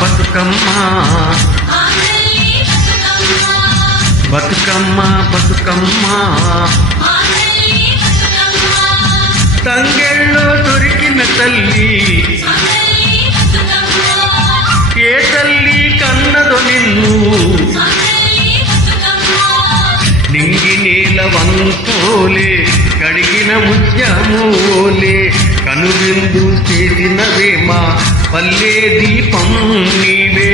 బతుకమ్మ బతుకమ్మ బతుకమ్మ తంగెళ్ళో దొరికిన తల్లి ఏ తల్లి కన్నదో నిన్ను నింగి నేల వంతోలే కడిగిన ముత్యమోలే కనువిందు చేసినవేమా పల్లె దీపం నీవే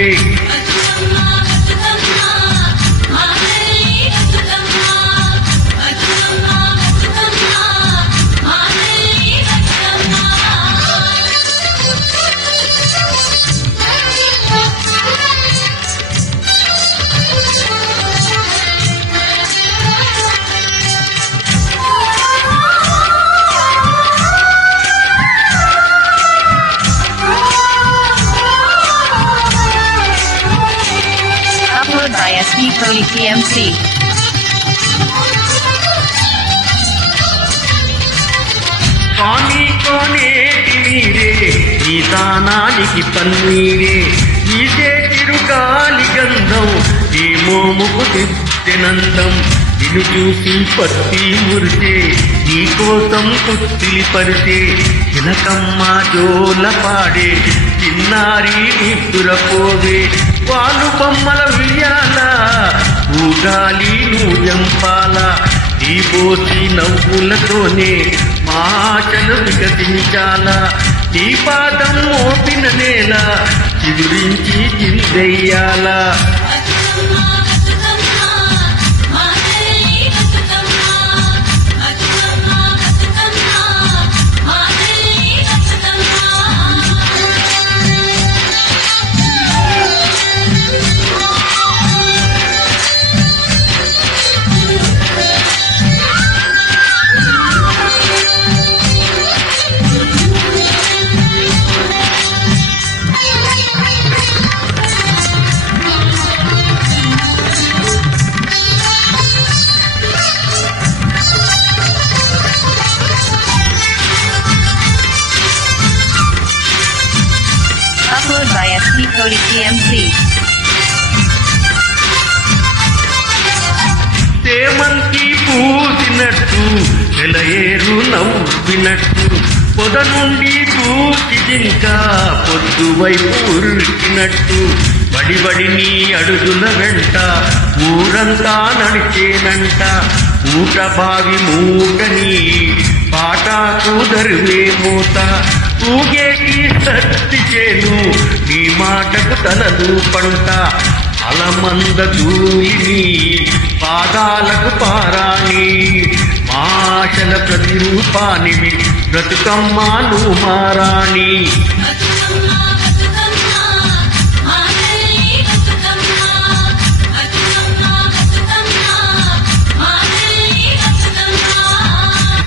by SP Cody PMC. కాని కోనేటి నీరే ఈ దానానికి పన్నీరే ఇదే చిరుగాలి గంధం ఈ మోముకు తెనందం నిన్ను చూసి పత్తి మురిసే నీ కోసం కుత్తిలి పరిసే చిలకమ్మ జోల పాడే చిన్నారి నిద్దురపోవే వాలు బొమ్మల వియ్యాల ఊగాలి నూజంపాల ఈ పోసి నవ్వులతోనే మాటలు వికసించాల నీ పాదం మోపిన నేల చిగురించి చిందెయ్యాల Upload by SP Cody PMC. సేమంతి పూసినట్టు వెలయేరు నవ్వినట్టు పొద నుండి పూచి జింక పొద్దు వైపు ఉరికినట్టు బడి నీ అడుగుల వెంట ఊరంతా నడిచేనంట ఊట బావి మూటని పాటాకు దరివే మూత ఊగేటి సత్తి చేను నీ మాటకు తలలు పంట అలమంద ధూళిని పాదాలకు పారాణి మాషల ప్రతిరూపానివి బ్రతుకమ్మాను మారాణి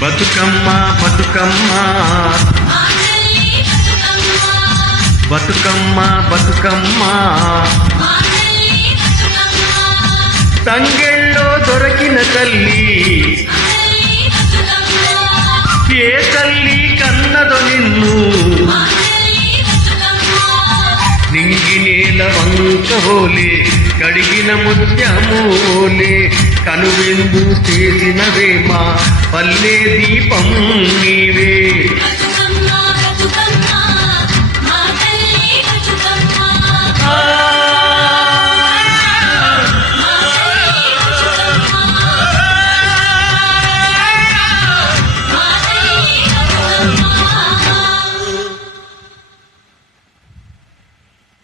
బతుకమ్మ బతుకమ్మ బతుకమ్మ బతుకమ్మ తంగెళ్ళో దొరికిన తల్లి ఏ తల్లి కన్నదో నిన్ను నింగి నేల వంకహోలే కడిగిన ముత్యమోలే కనువిందు చేసినవేమా పల్లె దీపం నీవే